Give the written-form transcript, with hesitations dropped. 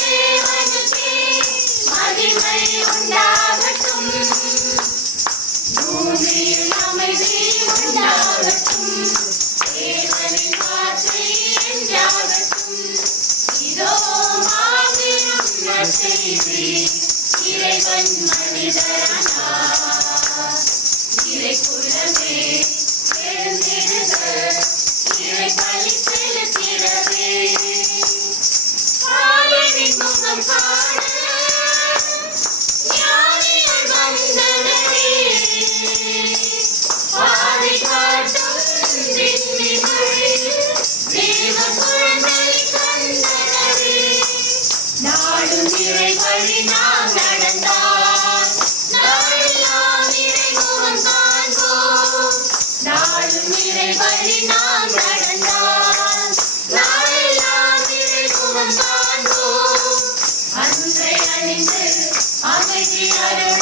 தேவனுக்கே மகிமை உண்டாகட்டும். பூமியில் அமைதி உண்டாகட்டும். தேவனின் வார்த்தை என்றாகட்டும். இதோ மாபெரும் நற்செய்தி, இறைவன் மனிதரானார். இறைக்குலமே எழுந்திடுக, இறை பலி செலுத்திடவே. பாலனின் முகம் காண ஞானிகள் வந்தனரே. பாதை காட்டும் விண்மீன்களே, தேவ குழந்தை கண்டனரே. நாடும் இறை வழி நாம் நடந்தால் நாளெல்லாம் இறை முகம் காண்போம். நாடும் இறை வழி நாம் நடந்தால் நாளெல்லாம் இறை முகம் காண்போம். அன்பை அணிந்து அமைதி அருள்